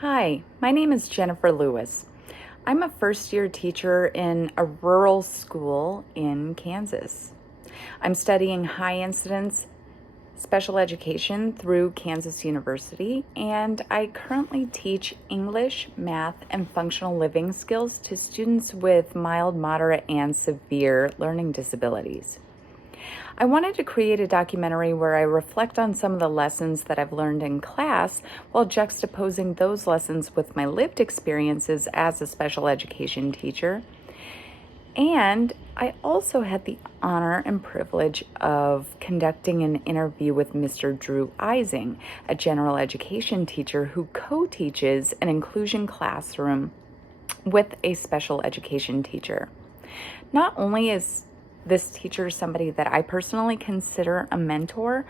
Hi, my name is Jennifer Lewis. I'm a first-year teacher in a rural school in Kansas. I'm studying high incidence special education through Kansas University, and I currently teach English, math, and functional living skills to students with mild, moderate, and severe learning disabilities. I wanted to create a documentary where I reflect on some of the lessons that I've learned in class while juxtaposing those lessons with my lived experiences as a special education teacher. And I also had the honor and privilege of conducting an interview with Mr. Drew Ising, a general education teacher who co-teaches an inclusion classroom with a special education teacher. Not only is this teacher somebody that I personally consider a mentor,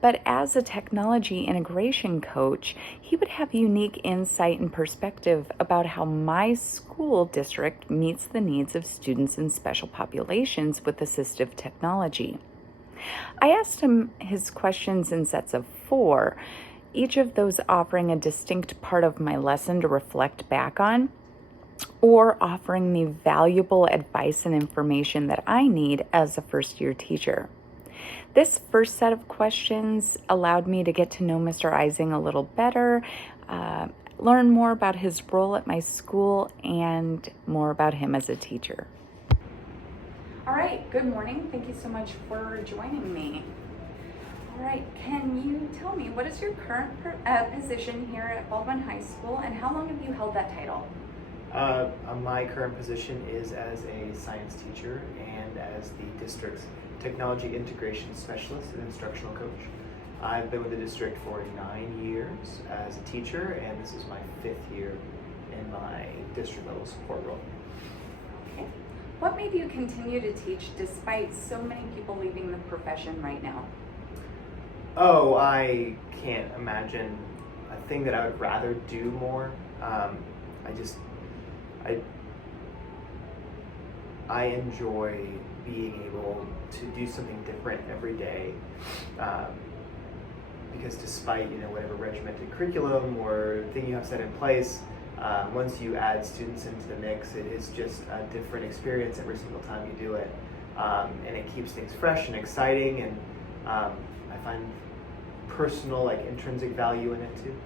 but as a technology integration coach, he would have unique insight and perspective about how my school district meets the needs of students in special populations with assistive technology. I asked him his questions in sets of 4, each of those offering a distinct part of my lesson to reflect back on, or offering me valuable advice and information that I need as a first-year teacher. This first set of questions allowed me to get to know Mr. Ising a little better, learn more about his role at my school, and more about him as a teacher. All right, good morning. Thank you so much for joining me. All right, can you tell me what is your current position here at Baldwin High School, and how long have you held that title? My current position is as a science teacher and as the district's technology integration specialist and instructional coach. I've been with the district for 9 years as a teacher, and this is my 5th year in my district level support role. Okay. What made you continue to teach despite so many people leaving the profession right now? Oh, I can't imagine a thing that I would rather do more. I enjoy being able to do something different every day, because despite whatever regimented curriculum or thing you have set in place, once you add students into the mix, it is just a different experience every single time you do it, and it keeps things fresh and exciting, and I find personal, intrinsic value in it too.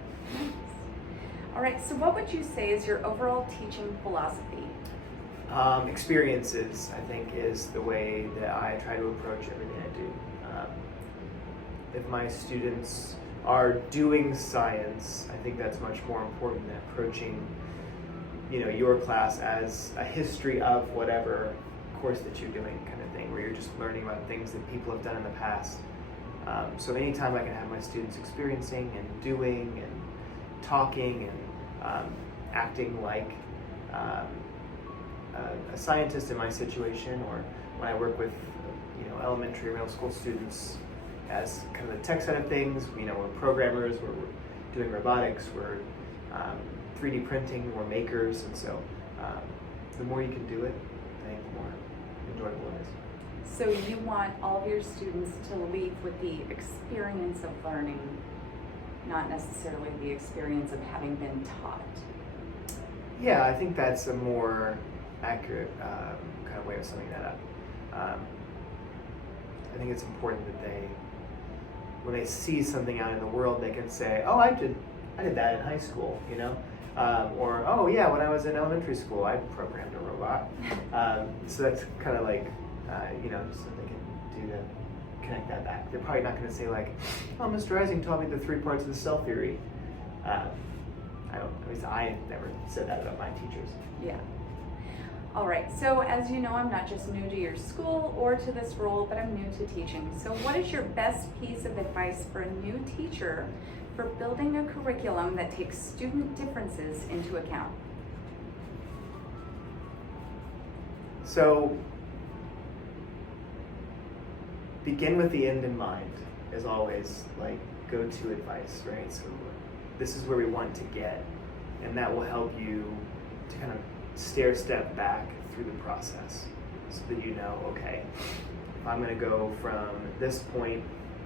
All right, so what would you say is your overall teaching philosophy? Experiences, I think, is the way that I try to approach everything I do. If my students are doing science, I think that's much more important than approaching, your class as a history of whatever course that you're doing, kind of thing, where you're just learning about things that people have done in the past. So anytime I can have my students experiencing and doing and talking and acting like a scientist in my situation, or when I work with elementary or middle school students as kind of the tech side of things, we're programmers, we're doing robotics, we're 3D printing, we're makers, and so the more you can do it, I think the more enjoyable it is. So you want all of your students to leave with the experience of learning, not necessarily the experience of having been taught. Yeah, I think that's a more accurate kind of way of summing that up. I think it's important that when they see something out in the world, they can say, "Oh, I did that in high school," or "Oh, yeah, when I was in elementary school, I programmed a robot." So that's kind of just so they can do to connect that back. They're probably not going to say "Oh, Mr. Ising taught me the 3 parts of the cell theory." At least I never said that about my teachers. Yeah. All right, so as you know, I'm not just new to your school or to this role, but I'm new to teaching. So what is your best piece of advice for a new teacher for building a curriculum that takes student differences into account? So begin with the end in mind, as always, go-to advice, right? So this is where we want to get, and that will help you to kind of step back through the process so that okay, if I'm going to go from this point,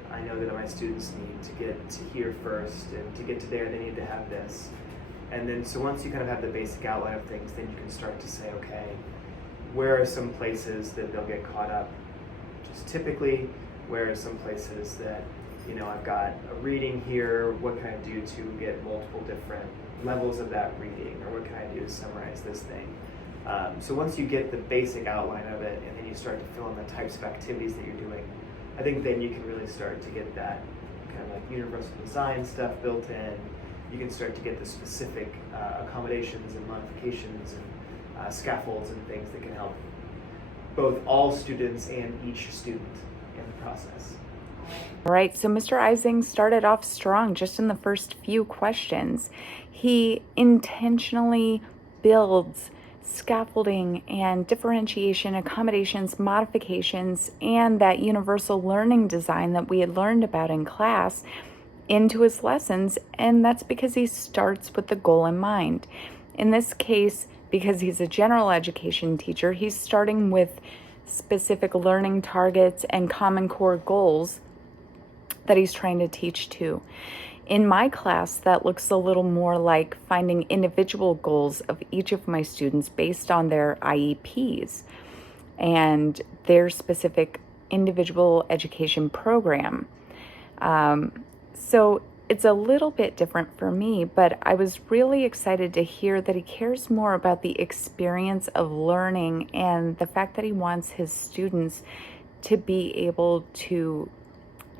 I know that my students need to get to here first, and to get to there they need to have this. And then, so once you kind of have the basic outline of things, then you can start to say, okay, where are some places that they'll get caught up just typically? Where are some places that, I've got a reading here, what can I do to get multiple different levels of that reading, or what can I do to summarize this thing? So once you get the basic outline of it, and then you start to fill in the types of activities that you're doing, I think then you can really start to get that kind of like universal design stuff built in. You can start to get the specific accommodations and modifications and scaffolds and things that can help both all students and each student in the process. All right, so Mr. Ising started off strong just in the first few questions. He intentionally builds scaffolding and differentiation, accommodations, modifications, and that universal learning design that we had learned about in class into his lessons, and that's because he starts with the goal in mind. In this case, because he's a general education teacher, he's starting with specific learning targets and common core goals that he's trying to teach to. In my class, that looks a little more like finding individual goals of each of my students based on their IEPs and their specific individual education program. So it's a little bit different for me, but I was really excited to hear that he cares more about the experience of learning and the fact that he wants his students to be able to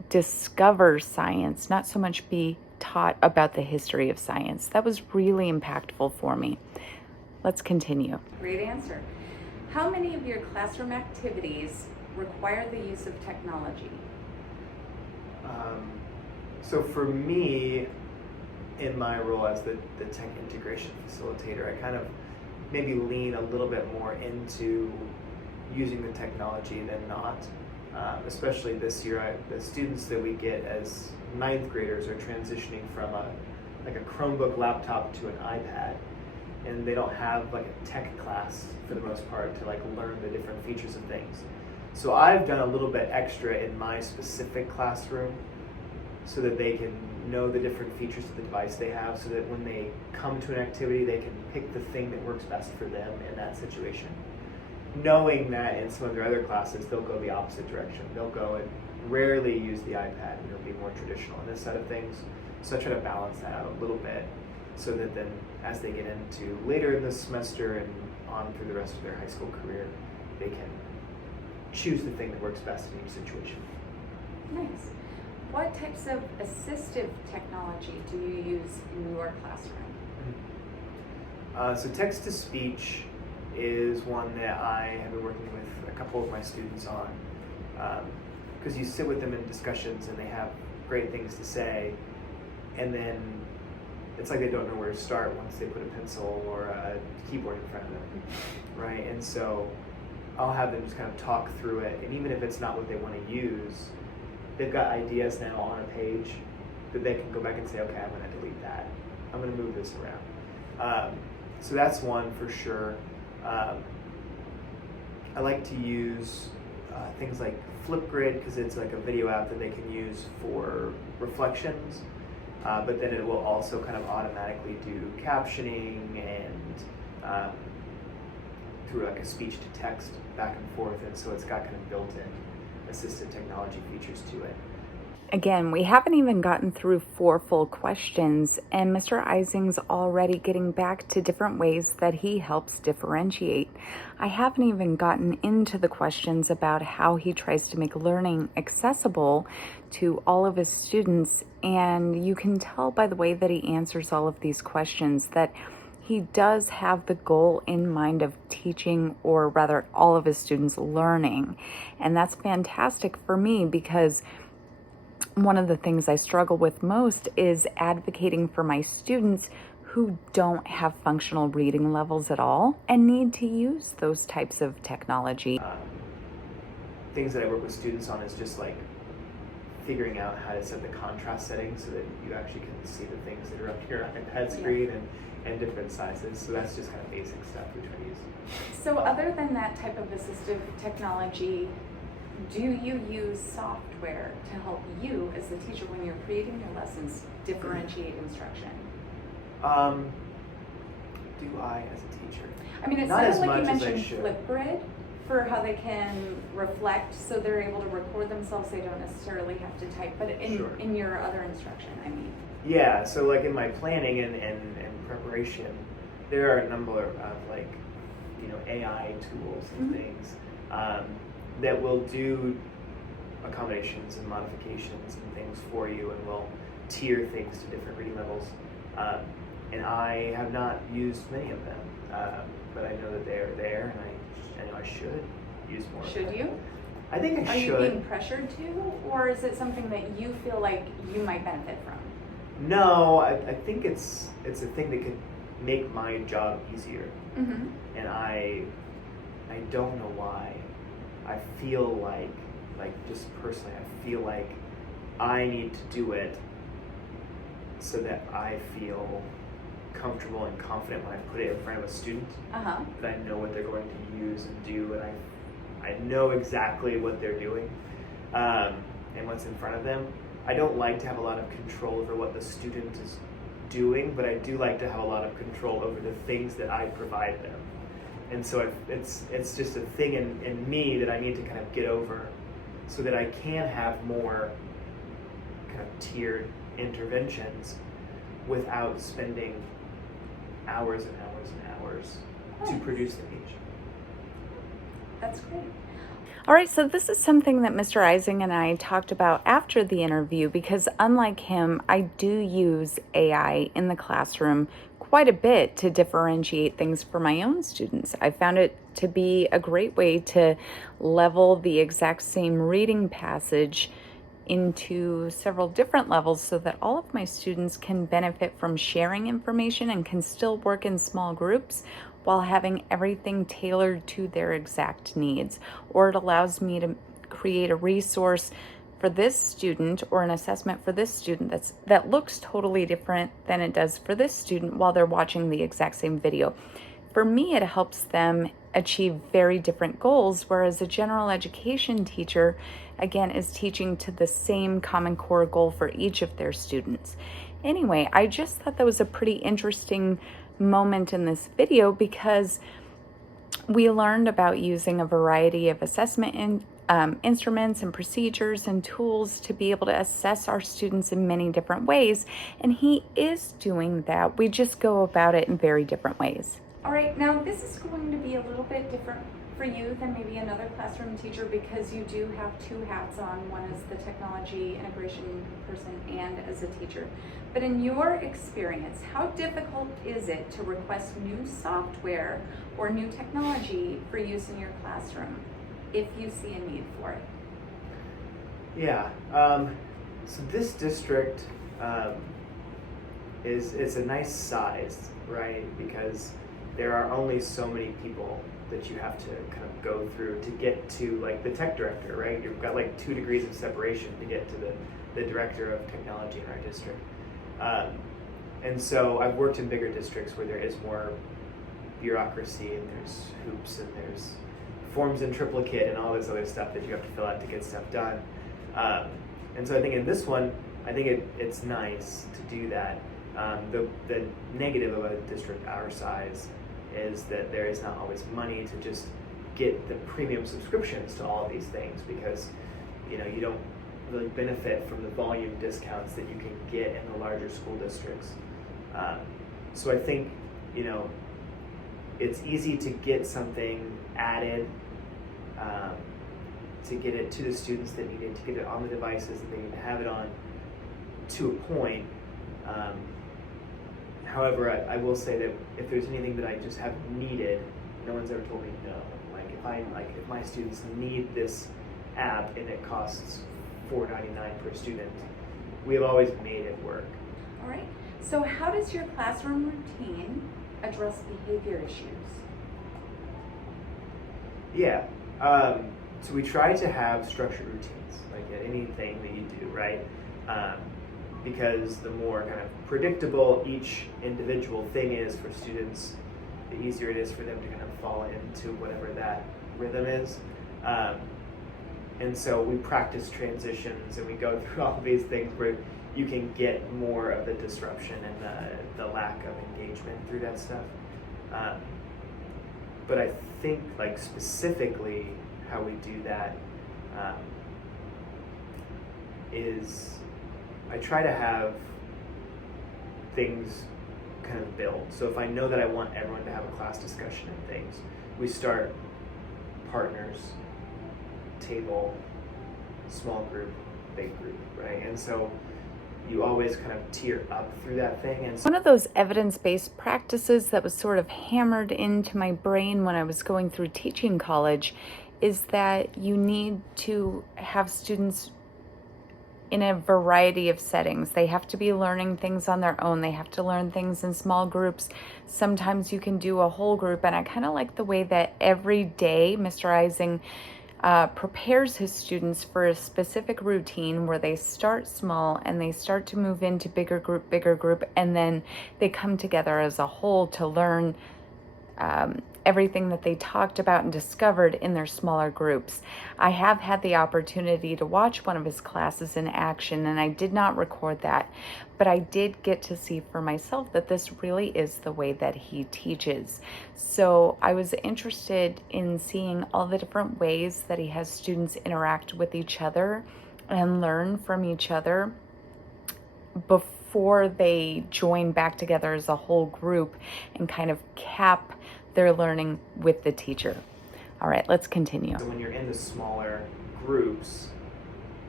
discover science, not so much be taught about the history of science. That was really impactful for me. Let's continue. Great answer. How many of your classroom activities require the use of technology? So for me, in my role as the tech integration facilitator, I kind of maybe lean a little bit more into using the technology than not. Especially this year, the students that we get as ninth graders are transitioning from a Chromebook laptop to an iPad, and they don't have like a tech class for the most part to like learn the different features of things. So I've done a little bit extra in my specific classroom so that they can know the different features of the device they have, so that when they come to an activity, they can pick the thing that works best for them in that situation. Knowing that in some of their other classes, they'll go the opposite direction. They'll go and rarely use the iPad, and it'll be more traditional in this side of things. So I try to balance that out a little bit so that then as they get into later in the semester and on through the rest of their high school career, they can choose the thing that works best in each situation. Nice. What types of assistive technology do you use in your classroom? So text-to-speech is one that I have been working with a couple of my students on, because you sit with them in discussions and they have great things to say, and then it's like they don't know where to start once they put a pencil or a keyboard in front of them, right? And so I'll have them just kind of talk through it, and even if it's not what they want to use, they've got ideas now on a page that they can go back and say, okay, I'm going to delete that. I'm going to move this around. So that's one for sure. I like to use things like Flipgrid, because it's like a video app that they can use for reflections, but then it will also kind of automatically do captioning and through like a speech to text back and forth, and so it's got kind of built-in assistive technology features to it. Again, we haven't even gotten through 4 full questions, and Mr. Ising's already getting back to different ways that he helps differentiate. I haven't even gotten into the questions about how he tries to make learning accessible to all of his students, and you can tell by the way that he answers all of these questions that he does have the goal in mind of teaching, or rather all of his students learning. And that's fantastic for me, because one of the things I struggle with most is advocating for my students who don't have functional reading levels at all and need to use those types of technology. Things that I work with students on is just like figuring out how to set the contrast settings so that you actually can see the things that are up here on your iPad screen and different sizes. So that's just kind of basic stuff we try to use. So other than that type of assistive technology, do you use software to help you as the teacher when you're creating your lessons differentiate instruction? do I as a teacher? I mean, it Not as sounded like you much as I mentioned should. Flipgrid for how they can reflect, so they're able to record themselves. They don't necessarily have to type, but Sure. in your other instruction, I mean. Yeah, so like in my planning and preparation, there are a number of like, AI tools and things that will do accommodations and modifications and things for you, and will tier things to different reading levels. And I have not used many of them, but I know that they are there, and I know I should use more. Should you? I think I Are should. you being pressured to, or is it something that you feel like you might benefit from? No, I think it's a thing that could make my job easier. Mm-hmm. And I don't know why. I feel like just personally, I feel like I need to do it so that I feel comfortable and confident when I put it in front of a student. Uh-huh. That I know what they're going to use and do, and I know exactly what they're doing and what's in front of them. I don't like to have a lot of control over what the student is doing, but I do like to have a lot of control over the things that I provide them. And so it's just a thing in me that I need to kind of get over, so that I can have more kind of tiered interventions without spending hours and hours and hours to produce them each. That's great. All right, so this is something that Mr. Ising and I talked about after the interview, because unlike him, I do use AI in the classroom quite a bit to differentiate things for my own students. I found it to be a great way to level the exact same reading passage into several different levels so that all of my students can benefit from sharing information and can still work in small groups while having everything tailored to their exact needs. Or it allows me to create a resource for this student or an assessment for this student that looks totally different than it does for this student while they're watching the exact same video. For me, it helps them achieve very different goals, whereas a general education teacher, again, is teaching to the same common core goal for each of their students. Anyway, I just thought that was a pretty interesting moment in this video, because we learned about using a variety of assessment instruments and procedures and tools to be able to assess our students in many different ways, and he is doing that. We just go about it in very different ways. All right, now this is going to be a little bit different for you than maybe another classroom teacher, because you do have two hats on. One is the technology integration person and as a teacher. But in your experience, how difficult is it to request new software or new technology for use in your classroom if you see a need for it? Yeah, so this district it's a nice size, right? Because there are only so many people that you have to kind of go through to get to like the tech director, right? You've got like 2 degrees of separation to get to the director of technology in our district. And so I've worked in bigger districts where there is more bureaucracy, and there's hoops, and there's forms in triplicate and all this other stuff that you have to fill out to get stuff done. And so I think in this one, I think it's nice to do that. The negative of a district our size is that there is not always money to just get the premium subscriptions to all of these things, because you don't really benefit from the volume discounts that you can get in the larger school districts. So I think it's easy to get something added, to get it to the students that need it, to get it on the devices that they need to have it on, to a point. However, I will say that if there's anything that I just haven't needed, no one's ever told me no. If my students need this app and it costs $4.99 per student, we have always made it work. All right, so how does your classroom routine address behavior issues? Yeah, so we try to have structured routines, like at anything that you do, right? Because the more kind of predictable each individual thing is for students, the easier it is for them to kind of fall into whatever that rhythm is. And so we practice transitions, and we go through all these things where you can get more of the disruption and the lack of engagement through that stuff. But I think like specifically how we do that is I try to have things kind of build. So if I know that I want everyone to have a class discussion and things, we start partners, table, small group, big group, right? And so you always kind of tier up through that thing. And so one of those evidence-based practices that was sort of hammered into my brain when I was going through teaching college is that you need to have students in a variety of settings. They have to be learning things on their own. They have to learn things in small groups. Sometimes you can do a whole group, and I kind of like the way that every day Mr. Ising prepares his students for a specific routine where they start small and they start to move into bigger group, and then they come together as a whole to learn everything that they talked about and discovered in their smaller groups. I have had the opportunity to watch one of his classes in action, and I did not record that, but I did get to see for myself that this really is the way that he teaches. So I was interested in seeing all the different ways that he has students interact with each other and learn from each other before they join back together as a whole group and kind of cap their learning with the teacher. All right, let's continue. So when you're in the smaller groups,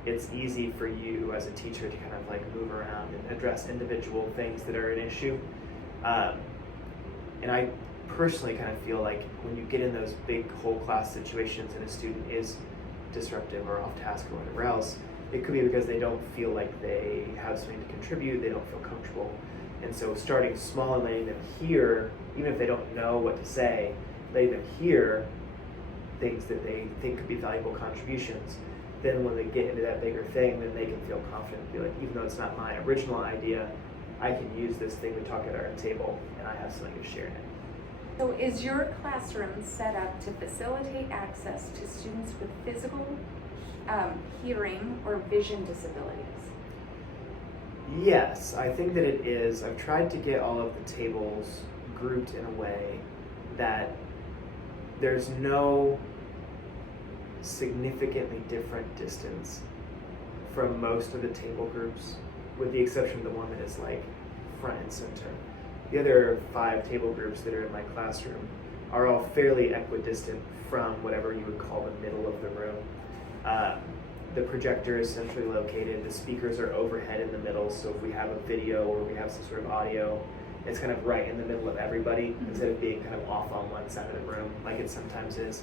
it's easy for you as a teacher to kind of like move around and address individual things that are an issue. And I personally kind of feel like when you get in those big whole class situations and a student is disruptive or off task or whatever else, it could be because they don't feel like they have something to contribute, they don't feel comfortable. And so starting small and letting them hear, even if they don't know what to say, letting them hear things that they think could be valuable contributions. Then when they get into that bigger thing, then they can feel confident and be like, even though it's not my original idea, I can use this thing we talk at our table and I have something to share in it. So is your classroom set up to facilitate access to students with physical, hearing, or vision disabilities? Yes, I think that it is. I've tried to get all of the tables grouped in a way that there's no significantly different distance from most of the table groups, with the exception of the one that is like front and center. The other 5 table groups that are in my classroom are all fairly equidistant from whatever you would call the middle of the room. The projector is centrally located, the speakers are overhead in the middle, so if we have a video or we have some sort of audio, it's kind of right in the middle of everybody, instead of being kind of off on one side of the room like it sometimes is.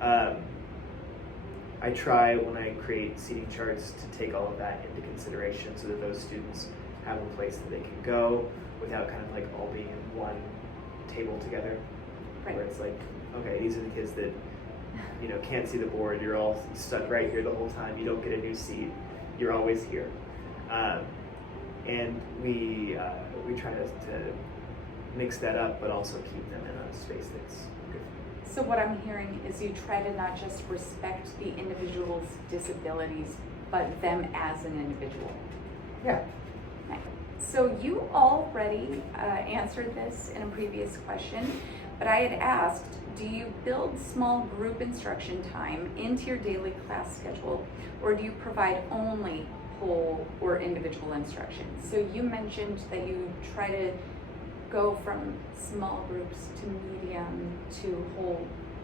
I try when I create seating charts to take all of that into consideration so that those students have a place that they can go without kind of like all being in one table together. Right. Where it's like, okay, these are the kids that can't see the board, you're all stuck right here the whole time, you don't get a new seat, you're always here. And we try to mix that up, but also keep them in a space that's good. So what I'm hearing is you try to not just respect the individual's disabilities, but them as an individual. Yeah. Nice. So you already answered this in a previous question, but I had asked, do you build small group instruction time into your daily class schedule, or do you provide only whole or individual instruction? So you mentioned that you try to go from small groups to medium to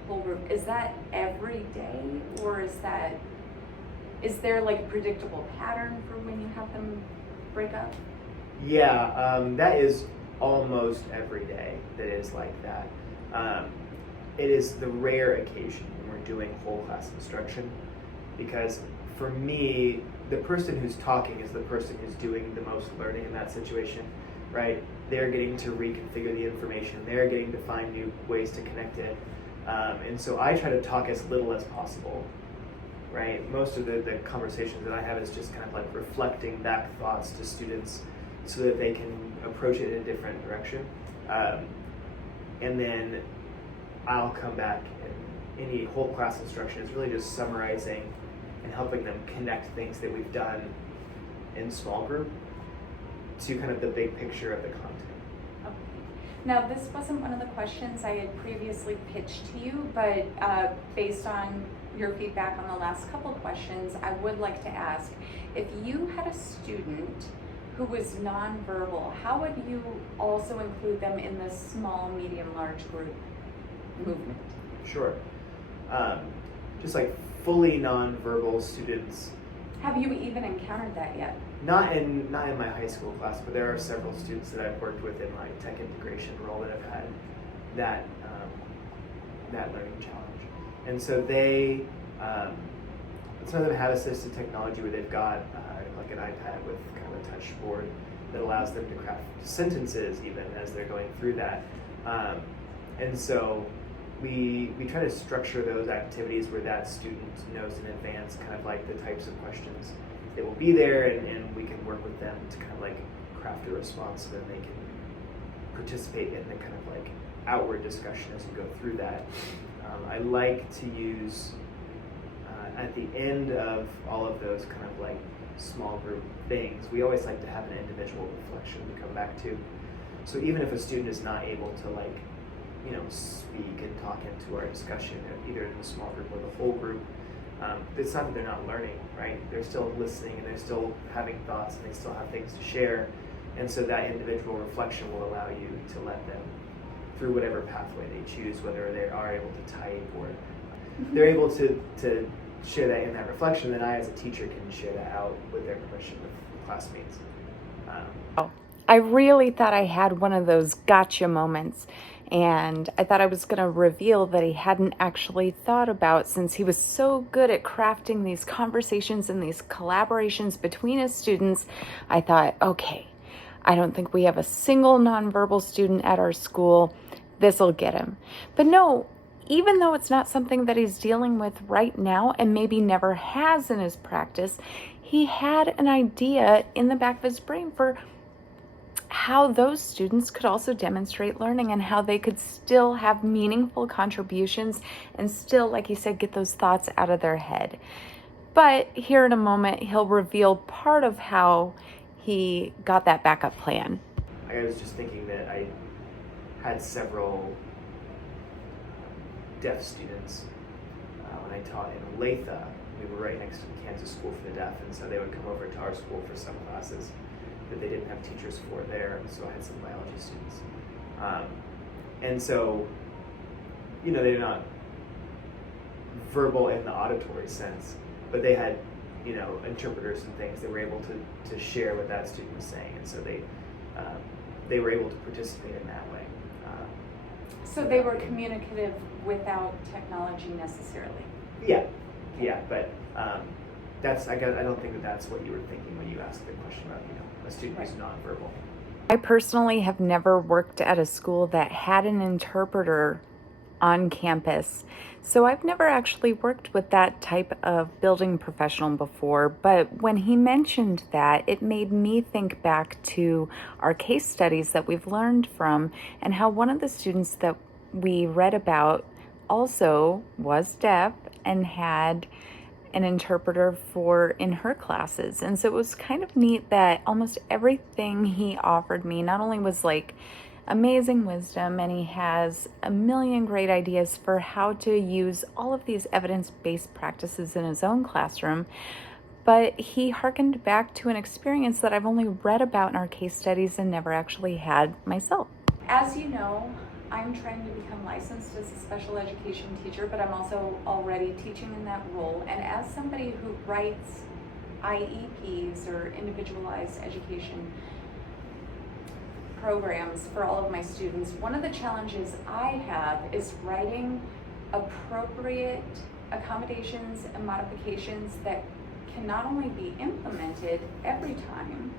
whole group. Is that every day, or is there like a predictable pattern for when you have them break up? Yeah, that is almost every day that is like that. It is the rare occasion when we're doing whole class instruction, because for me, the person who's talking is the person who's doing the most learning in that situation, right? They're getting to reconfigure the information, they're getting to find new ways to connect it. And so I try to talk as little as possible, right? Most of the conversations that I have is just kind of like reflecting back thoughts to students so that they can approach it in a different direction. And then I'll come back, and any whole class instruction is really just summarizing and helping them connect things that we've done in small group to kind of the big picture of the content. Okay. Now, this wasn't one of the questions I had previously pitched to you, but based on your feedback on the last couple questions, I would like to ask, if you had a student who was nonverbal, how would you also include them in the small, medium, large group movement? Sure. Just like fully nonverbal students. Have you even encountered that yet? Not in my high school class, but there are several students that I've worked with in my tech integration role that have had that learning challenge. And so they, some of them have assistive technology where they've got like an iPad with kind of a touchboard that allows them to craft sentences even as they're going through that. And so we try to structure those activities where that student knows in advance kind of like the types of questions that will be there, and we can work with them to kind of like craft a response so that they can participate in the kind of like outward discussion as we go through that. I like to use at the end of all of those kind of like small group things, we always like to have an individual reflection to come back to. So even if a student is not able to like, you know, speak and talk into our discussion, either in the small group or the whole group, it's not that they're not learning, right? They're still listening and they're still having thoughts and they still have things to share. And so that individual reflection will allow you to let them through whatever pathway they choose, whether they are able to type or they're able to share that in that reflection, then I as a teacher can share that out with their permission with classmates. I really thought I had one of those gotcha moments, and I thought I was going to reveal that he hadn't actually thought about, since he was so good at crafting these conversations and these collaborations between his students. I thought, okay, I don't think we have a single nonverbal student at our school. This'll get him. But no, even though it's not something that he's dealing with right now and maybe never has in his practice, he had an idea in the back of his brain for how those students could also demonstrate learning and how they could still have meaningful contributions and still, like he said, get those thoughts out of their head. But here in a moment, he'll reveal part of how he got that backup plan. I was just thinking that I had several deaf students when I taught in Olathe. We were right next to the Kansas School for the Deaf, and so they would come over to our school for some classes that they didn't have teachers for there, so I had some biology students. And so, you know, they're not verbal in the auditory sense, but they had, you know, interpreters and things that were able to share what that student was saying, and so they were able to participate in that way. So they were communicative without technology necessarily? Yeah, but I don't think that's what you were thinking when you asked the question about, you know, a student who's nonverbal. I personally have never worked at a school that had an interpreter on campus, so I've never actually worked with that type of building professional before. But when he mentioned that, it made me think back to our case studies that we've learned from, and how one of the students that we read about also was deaf and had an interpreter in her classes. And so it was kind of neat that almost everything he offered me not only was like amazing wisdom, and he has a million great ideas for how to use all of these evidence-based practices in his own classroom, but he harkened back to an experience that I've only read about in our case studies and never actually had myself. As you know, I'm trying to become licensed as a special education teacher, but I'm also already teaching in that role. And as somebody who writes IEPs, or individualized education programs, for all of my students, one of the challenges I have is writing appropriate accommodations and modifications that can not only be implemented every time,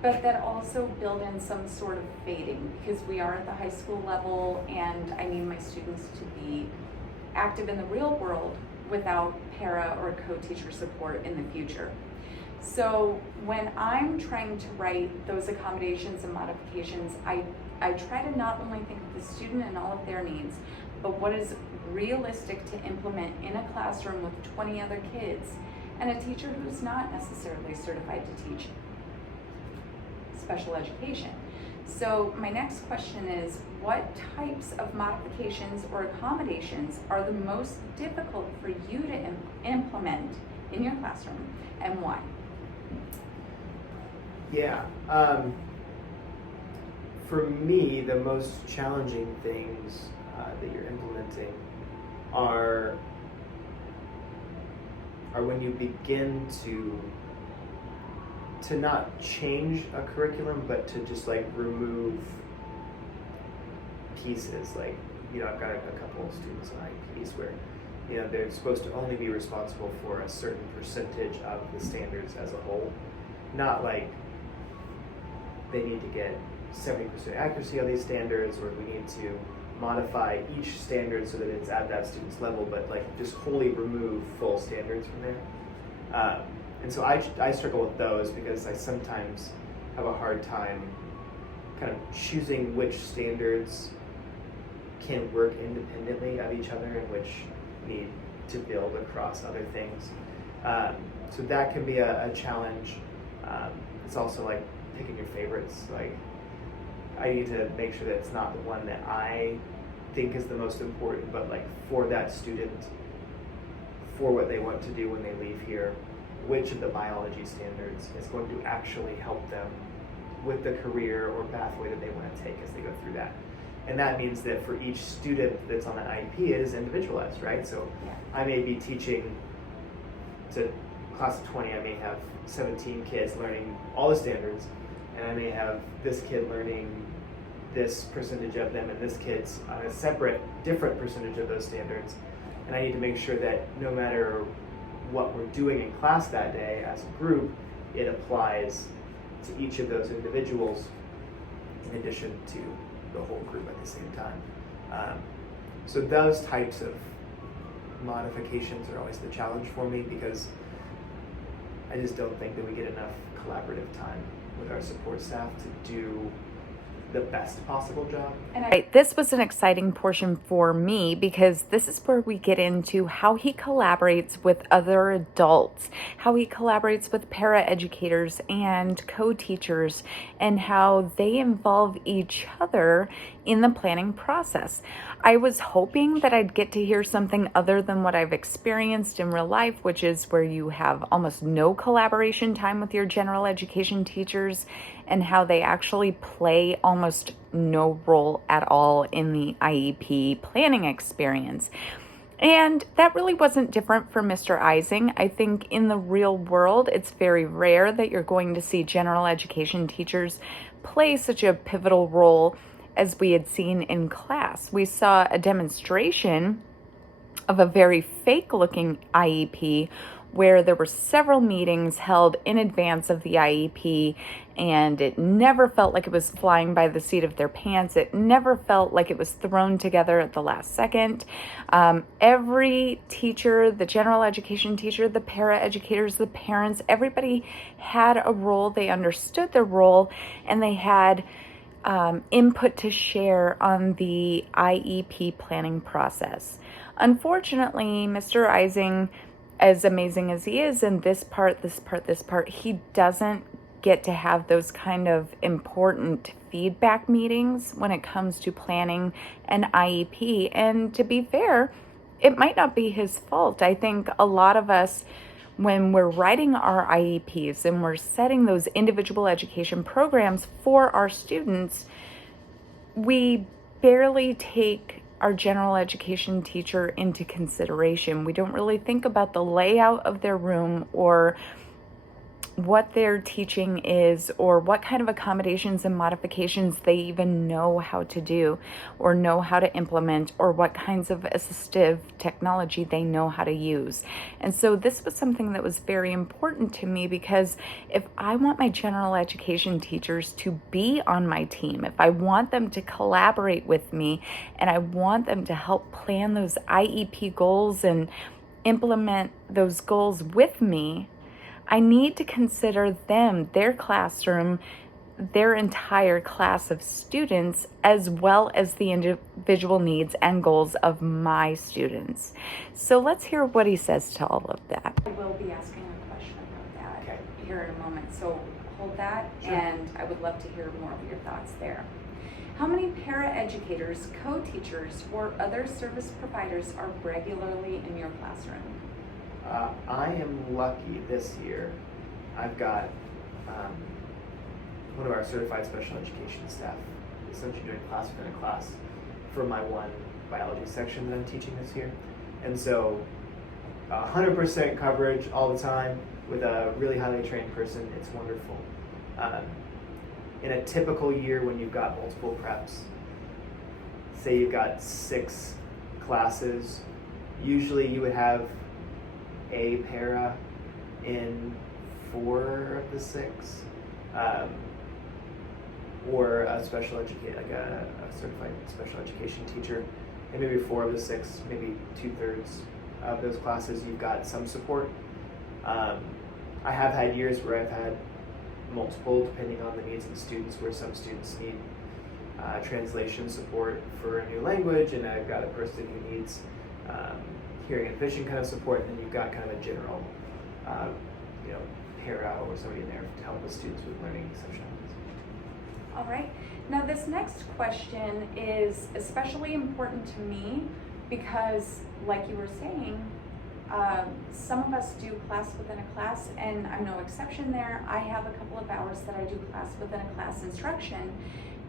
but that also build in some sort of fading, because we are at the high school level and I need my students to be active in the real world without para or co-teacher support in the future. So when I'm trying to write those accommodations and modifications, I try to not only think of the student and all of their needs, but what is realistic to implement in a classroom with 20 other kids and a teacher who's not necessarily certified to teach special education. So my next question is, what types of modifications or accommodations are the most difficult for you to implement in your classroom, and why? Yeah. For me, the most challenging things that you're implementing are when you begin to not change a curriculum, but to just like remove pieces. Like, I've got a couple of students in IEPs where, they're supposed to only be responsible for a certain percentage of the standards as a whole. Not like they need to get 70% accuracy on these standards, or we need to modify each standard so that it's at that student's level, but like just wholly remove full standards from there. And so I struggle with those because I sometimes have a hard time kind of choosing which standards can work independently of each other and which need to build across other things. So that can be a challenge. It's also like picking your favorites. Like, I need to make sure that it's not the one that I think is the most important, but like for that student, for what they want to do when they leave here, which of the biology standards is going to actually help them with the career or pathway that they want to take as they go through that. And that means that for each student that's on an IEP, it is individualized, right? So I may be teaching to class of 20, I may have 17 kids learning all the standards, and I may have this kid learning this percentage of them and this kid's on a separate, different percentage of those standards. And I need to make sure that no matter what we're doing in class that day as a group, it applies to each of those individuals in addition to the whole group at the same time. So those types of modifications are always the challenge for me, because I just don't think that we get enough collaborative time with our support staff to do the best possible job. This was an exciting portion for me because this is where we get into how he collaborates with other adults, how he collaborates with paraeducators and co-teachers, and how they involve each other in the planning process. I was hoping that I'd get to hear something other than what I've experienced in real life, which is where you have almost no collaboration time with your general education teachers, and how they actually play almost no role at all in the IEP planning experience. And that really wasn't different for Mr. Ising. I think in the real world, it's very rare that you're going to see general education teachers play such a pivotal role as we had seen in class. We saw a demonstration of a very fake-looking IEP where there were several meetings held in advance of the IEP, and it never felt like it was flying by the seat of their pants. It never felt like it was thrown together at the last second. Every teacher, the general education teacher, the paraeducators, the parents, everybody had a role. They understood their role, and they had input to share on the IEP planning process. Unfortunately, Mr. Ising, as amazing as he is in this part, he doesn't get to have those kind of important feedback meetings when it comes to planning an IEP. And to be fair, it might not be his fault. I think a lot of us, when we're writing our IEPs and we're setting those individual education programs for our students, we barely take our general education teacher into consideration. We don't really think about the layout of their room, or what their teaching is, or what kind of accommodations and modifications they even know how to do or know how to implement, or what kinds of assistive technology they know how to use. And so this was something that was very important to me, because if I want my general education teachers to be on my team, if I want them to collaborate with me, and I want them to help plan those IEP goals and implement those goals with me, I need to consider them, their classroom, their entire class of students, as well as the individual needs and goals of my students. So let's hear what he says to all of that. I will be asking a question about that here in a moment, so hold that, Sure. and I would love to hear more of your thoughts there. How many paraeducators, co-teachers, or other service providers are regularly in your classroom? I am lucky this year. I've got one of our certified special education staff essentially doing class within a class for my one biology section that I'm teaching this year. And so 100% coverage all the time with a really highly trained person. It's wonderful. In a typical year when you've got multiple preps, say you've got 6 classes, usually you would have a para in 4 of the 6, or a special educator, like a certified special education teacher, and maybe 4 of the 6, maybe 2/3 of those classes you've got some support. I have had years where I've had multiple, depending on the needs of the students, where some students need translation support for a new language, and I've got a person who needs hearing and vision kind of support, and then you've got kind of a general para or somebody in there to help the students with learning exceptional needs. All right. Now this next question is especially important to me because, like you were saying, some of us do class within a class, and I'm no exception there. I have a couple of hours that I do class within a class instruction,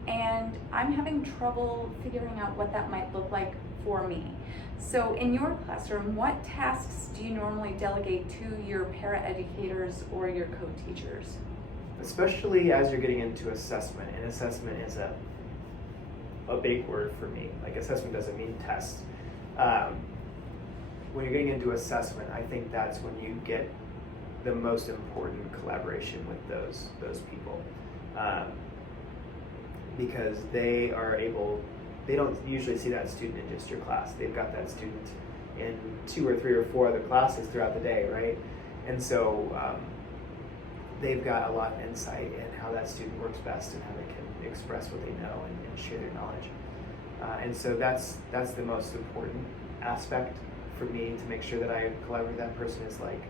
and I'm having trouble figuring out what that might look like for me. So in your classroom, what tasks do you normally delegate to your paraeducators or your co-teachers? Especially as you're getting into assessment, and assessment is a big word for me. Like, assessment doesn't mean test. When you're getting into assessment, I think that's when you get the most important collaboration with those people, because they don't usually see that student in just your class. They've got that student in 2 or 3 or 4 other classes throughout the day, right? And so they've got a lot of insight in how that student works best and how they can express what they know and share their knowledge. And so that's the most important aspect for me, to make sure that I collaborate with that person, is like,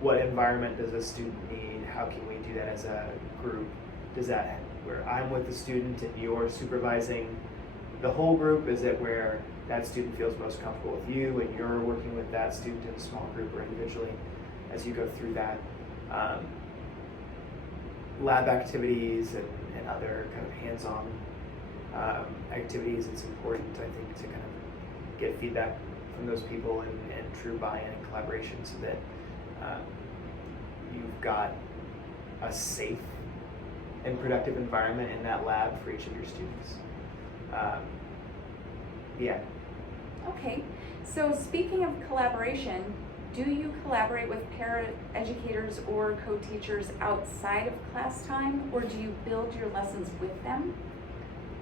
what environment does a student need? How can we do that as a group? Does that, where I'm with the student and you're supervising the whole group, is it where that student feels most comfortable with you and you're working with that student in a small group or individually as you go through that? Lab activities and other kind of hands-on activities, it's important, I think, to kind of get feedback from those people and true buy-in and collaboration, so that you've got a safe and productive environment in that lab for each of your students. Yeah. Okay, so speaking of collaboration, do you collaborate with paraeducators or co-teachers outside of class time, or do you build your lessons with them?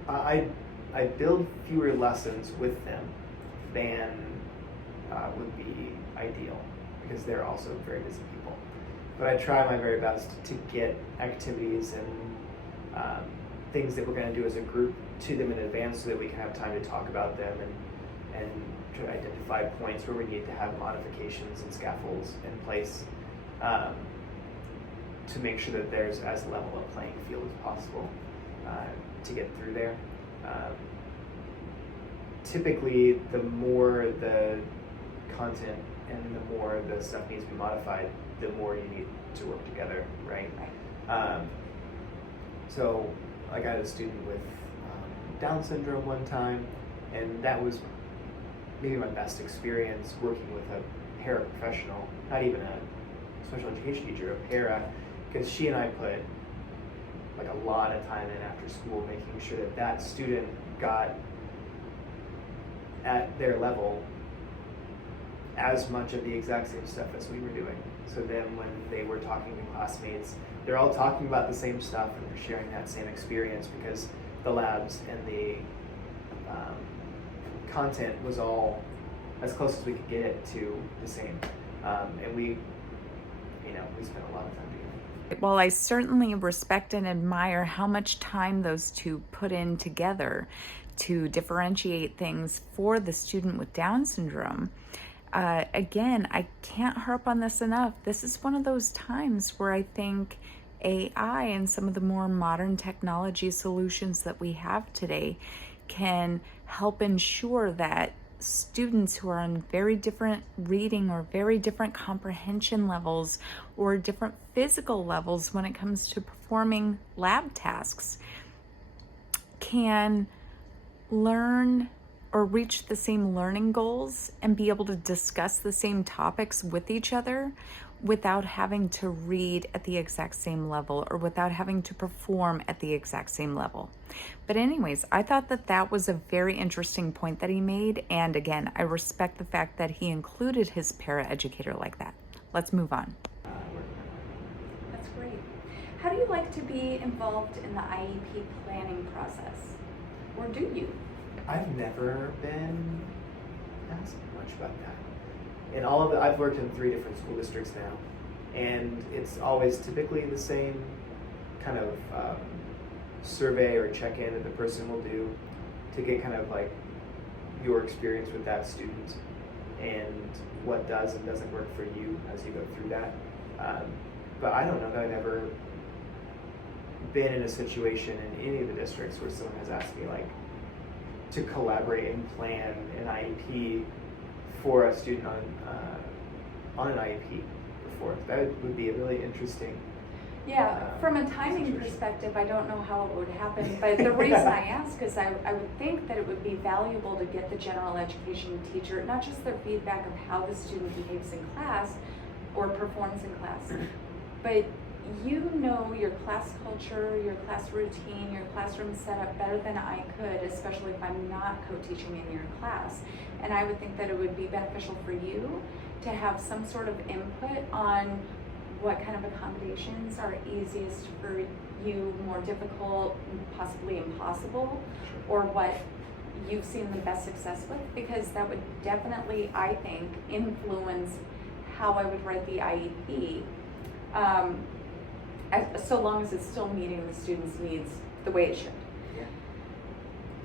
I build fewer lessons with them than would be ideal, because they're also very busy people. But I try my very best to get activities and things that we're going to do as a group to them in advance, so that we can have time to talk about them and try to identify points where we need to have modifications and scaffolds in place, to make sure that there's as level a playing field as possible to get through there. Typically, the more the content and the more the stuff needs to be modified, the more you need to work together, right? So I got a student with Down syndrome one time, and that was maybe my best experience working with a paraprofessional, not even a special education teacher, a para, because she and I put like a lot of time in after school, making sure that that student got at their level as much of the exact same stuff as we were doing. So then when they were talking to classmates, they're all talking about the same stuff and they're sharing that same experience, because the labs and the content was all as close as we could get it to the same. And we spent a lot of time together. Well, I certainly respect and admire how much time those two put in together to differentiate things for the student with Down syndrome. again, I can't harp on this enough. This is one of those times where I think AI and some of the more modern technology solutions that we have today can help ensure that students who are on very different reading or very different comprehension levels or different physical levels when it comes to performing lab tasks can learn or reach the same learning goals and be able to discuss the same topics with each other without having to read at the exact same level or without having to perform at the exact same level. But anyways, I thought that that was a very interesting point that he made. And again, I respect the fact that he included his paraeducator like that. Let's move on. That's great. How do you like to be involved in the IEP planning process? Or do you? I've never been asked much about that. In all of I've worked in 3 different school districts now, and it's always typically the same kind of survey or check-in that the person will do to get kind of like your experience with that student and what does and doesn't work for you as you go through that. But I don't know that I've ever been in a situation in any of the districts where someone has asked me like to collaborate and plan an IEP for a student on an IEP before. That would be a really interesting. Yeah, from a timing situation. perspective, I don't know how it would happen, but the reason I ask is I would think that it would be valuable to get the general education teacher, not just their feedback of how the student behaves in class or performs in class, but you know your class culture, your class routine, your classroom setup better than I could, especially if I'm not co-teaching in your class. And I would think that it would be beneficial for you to have some sort of input on what kind of accommodations are easiest for you, more difficult, possibly impossible, or what you've seen the best success with, because that would definitely, I think, influence how I would write the IEP. So long as it's still meeting the student's needs the way it should. Yeah.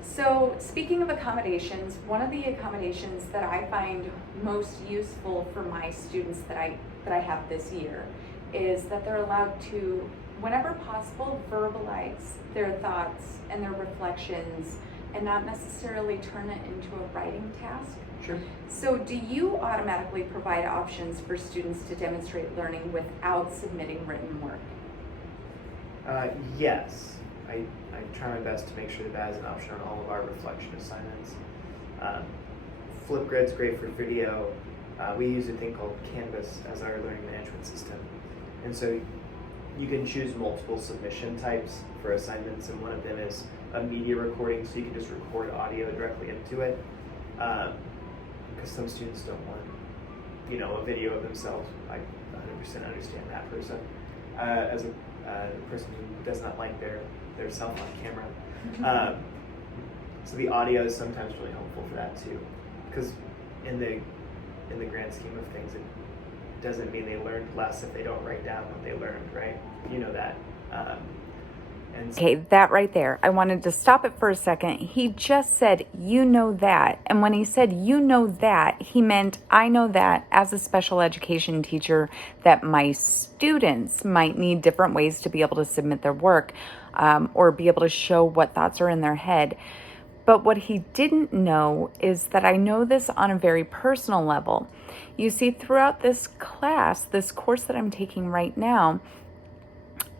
So speaking of accommodations, one of the accommodations that I find most useful for my students that I have this year is that they're allowed to, whenever possible, verbalize their thoughts and their reflections and not necessarily turn it into a writing task. Sure. So do you automatically provide options for students to demonstrate learning without submitting written work? Yes, I try my best to make sure that is an option on all of our reflection assignments. Flipgrid's great for video. We use a thing called Canvas as our learning management system. And so you can choose multiple submission types for assignments, and one of them is a media recording, so you can just record audio directly into it. Because some students don't want, a video of themselves. I 100% understand that person. As a person who does not like their self on camera. So the audio is sometimes really helpful for that too, because in the grand scheme of things, it doesn't mean they learned less if they don't write down what they learned, right? You know that. Okay, that right there. I wanted to stop it for a second. He just said, you know that. And when he said, you know that, he meant, I know that as a special education teacher, that my students might need different ways to be able to submit their work or be able to show what thoughts are in their head. But what he didn't know is that I know this on a very personal level. You see, throughout this class, this course that I'm taking right now,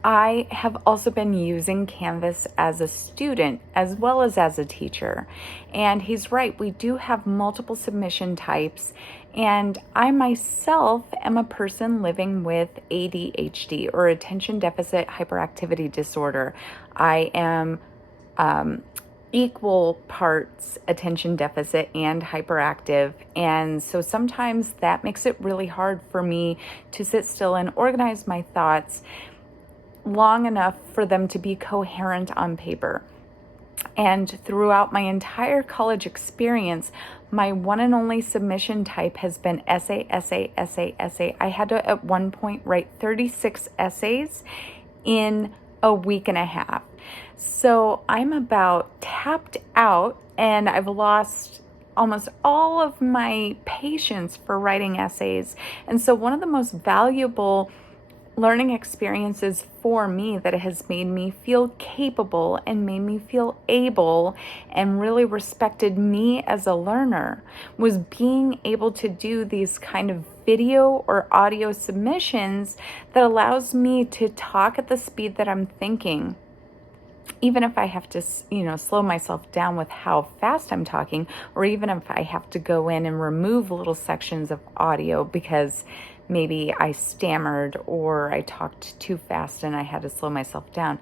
I have also been using Canvas as a student as well as a teacher. And he's right, we do have multiple submission types. And I myself am a person living with ADHD, or attention deficit hyperactivity disorder. I am equal parts attention deficit and hyperactive. And so sometimes that makes it really hard for me to sit still and organize my thoughts long enough for them to be coherent on paper. And throughout my entire college experience, my one and only submission type has been essay, essay, essay, essay. I had to at one point write 36 essays in a week and a half. So I'm about tapped out, and I've lost almost all of my patience for writing essays. And so one of the most valuable learning experiences for me that has made me feel capable and made me feel able and really respected me as a learner was being able to do these kind of video or audio submissions that allows me to talk at the speed that I'm thinking. Even if I have to, slow myself down with how fast I'm talking, or even if I have to go in and remove little sections of audio because maybe I stammered or I talked too fast and I had to slow myself down.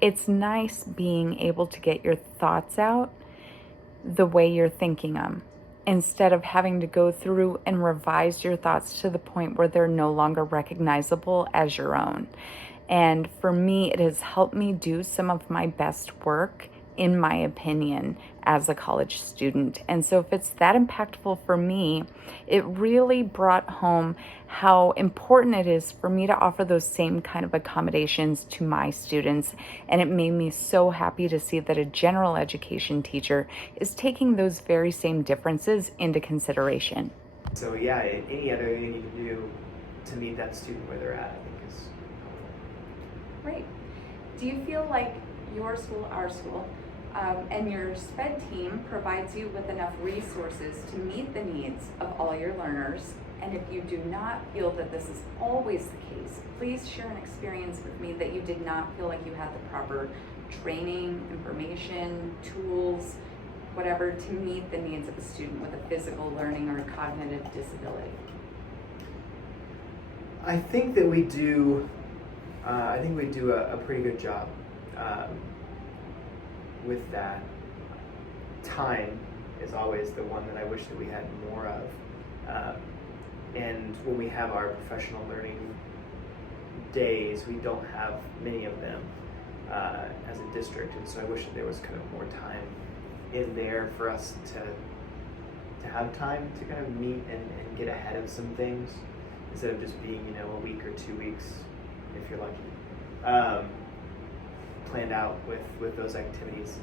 It's nice being able to get your thoughts out the way you're thinking them, instead of having to go through and revise your thoughts to the point where they're no longer recognizable as your own. And for me, it has helped me do some of my best work, in my opinion, as a college student. And so if it's that impactful for me, it really brought home how important it is for me to offer those same kind of accommodations to my students. And it made me so happy to see that a general education teacher is taking those very same differences into consideration. So yeah, any other thing you can do to meet that student where they're at, I think is Great. Do you feel like your school, our school, and your SPED team provides you with enough resources to meet the needs of all your learners? And if you do not feel that this is always the case, please share an experience with me that you did not feel like you had the proper training, information, tools, whatever, to meet the needs of a student with a physical learning or a cognitive disability. I think that we do. I think we do a pretty good job with that. Time is always the one that I wish that we had more of. And when we have our professional learning days, we don't have many of them as a district, and so I wish that there was kind of more time in there for us to have time to kind of meet and get ahead of some things instead of just being, a week or 2 weeks, if you're lucky, planned out with those activities.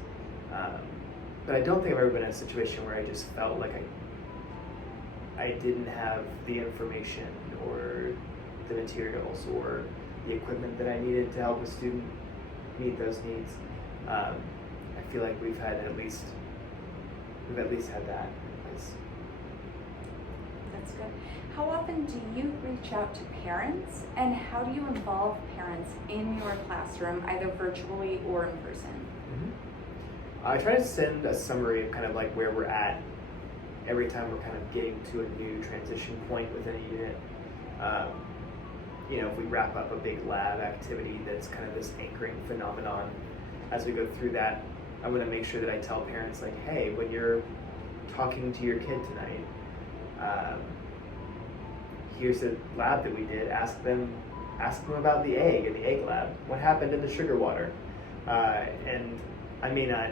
But I don't think I've ever been in a situation where I just felt like I didn't have the information or the materials or the equipment that I needed to help a student meet those needs. I feel like we've at least had that in place. That's good. How often do you reach out to parents, and how do you involve parents in your classroom, either virtually or in person? Mm-hmm. I try to send a summary of kind of like where we're at every time we're kind of getting to a new transition point within a unit. If we wrap up a big lab activity that's kind of this anchoring phenomenon, as we go through that, I want to make sure that I tell parents, like, hey, when you're talking to your kid tonight, here's a lab that we did. Ask them about the egg in the egg lab. What happened in the sugar water? And I may not,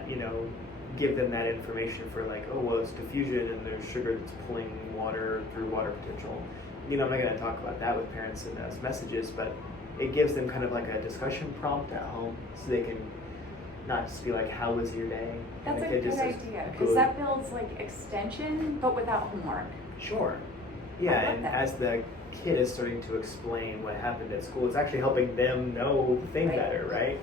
give them that information for like, oh, well, it's diffusion and there's sugar that's pulling water through water potential. I'm not going to talk about that with parents in those messages, but it gives them kind of like a discussion prompt at home, so they can not just be like, how was your day? That's a good idea, because that builds like extension, but without homework. Sure. Yeah, and as the kid is starting to explain what happened at school, it's actually helping them know the thing better, right?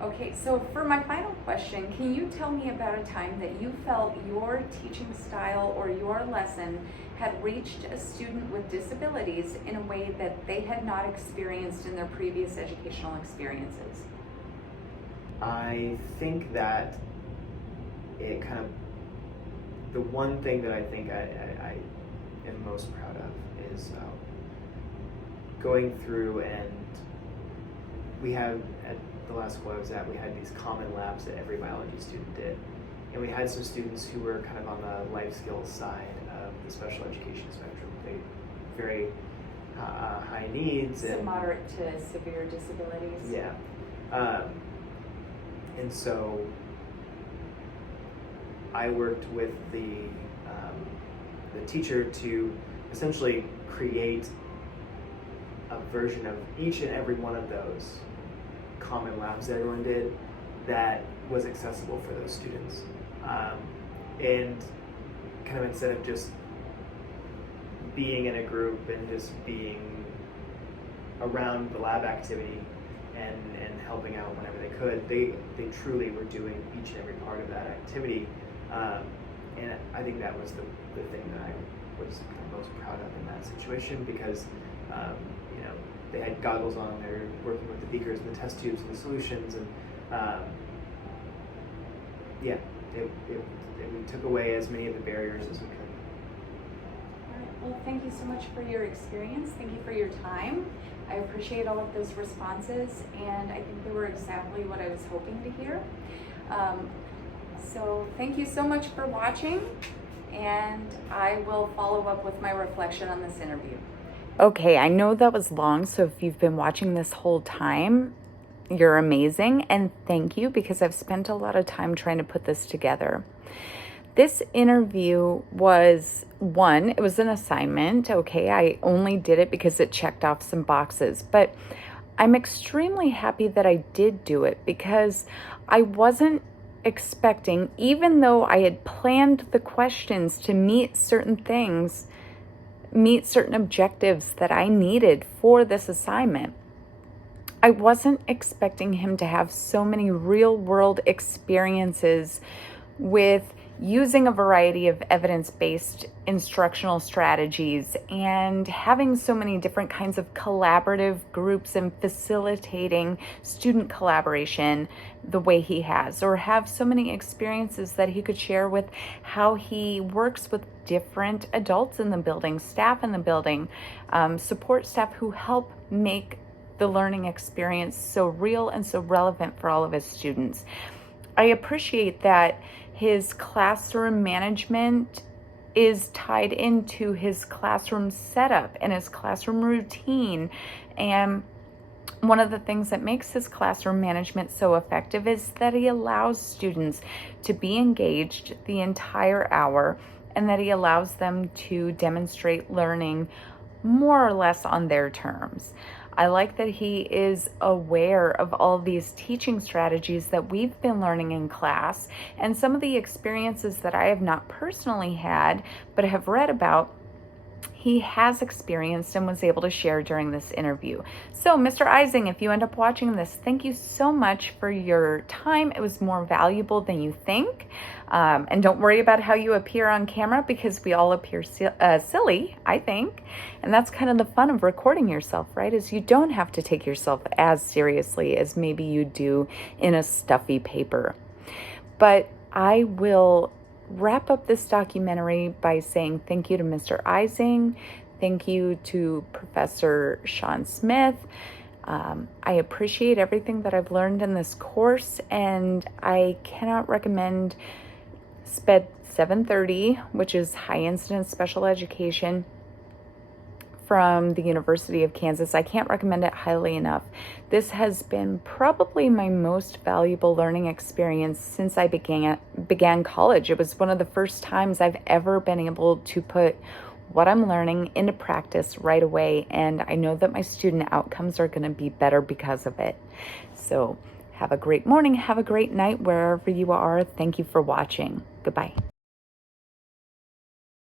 Okay, so for my final question, can you tell me about a time that you felt your teaching style or your lesson had reached a student with disabilities in a way that they had not experienced in their previous educational experiences? I think that it kind of, the one thing that I think I am most proud of is going through, and we have, at the last school I was at, we had these common labs that every biology student did. And we had some students who were kind of on the life skills side of the special education spectrum. They very high needs. So moderate to severe disabilities. Yeah. And so I worked with the teacher to essentially create a version of each and every one of those common labs that everyone did that was accessible for those students. and kind of instead of just being in a group and just being around the lab activity and helping out whenever they could, they truly were doing each and every part of that activity. And I think that was the thing that I was kind of most proud of in that situation, because they had goggles on, they were working with the beakers and the test tubes and the solutions, and we took away as many of the barriers as we could. All right. Well, thank you so much for your experience. Thank you for your time. I appreciate all of those responses, and I think they were exactly what I was hoping to hear. So thank you so much for watching, and I will follow up with my reflection on this interview. Okay, I know that was long, so if you've been watching this whole time, you're amazing, and thank you, because I've spent a lot of time trying to put this together. This interview was it was an assignment, okay? I only did it because it checked off some boxes, but I'm extremely happy that I did do it, because I wasn't expecting, even though I had planned the questions to meet certain objectives that I needed for this assignment, I wasn't expecting him to have so many real-world experiences with using a variety of evidence-based instructional strategies and having so many different kinds of collaborative groups and facilitating student collaboration the way he has, or have so many experiences that he could share with how he works with different adults in the building, staff in the building, support staff who help make the learning experience so real and so relevant for all of his students. I appreciate that his classroom management is tied into his classroom setup and his classroom routine. And one of the things that makes his classroom management so effective is that he allows students to be engaged the entire hour, and that he allows them to demonstrate learning more or less on their terms. I like that he is aware of all these teaching strategies that we've been learning in class, and some of the experiences that I have not personally had but have read about, he has experienced and was able to share during this interview. So, Mr. Ising, if you end up watching this, thank you so much for your time. It was more valuable than you think. And don't worry about how you appear on camera, because we all appear silly, I think. And that's kind of the fun of recording yourself, right? Is you don't have to take yourself as seriously as maybe you do in a stuffy paper. But I will wrap up this documentary by saying thank you to Mr. Ising, thank you to Professor Sean Smith. I appreciate everything that I've learned in this course, and I cannot recommend SPED 730, which is high incidence special education from the University of Kansas. I can't recommend it highly enough. This has been probably my most valuable learning experience since I began college. It was one of the first times I've ever been able to put what I'm learning into practice right away, and I know that my student outcomes are going to be better because of it. So have a great morning, have a great night wherever you are. Thank you for watching. Goodbye.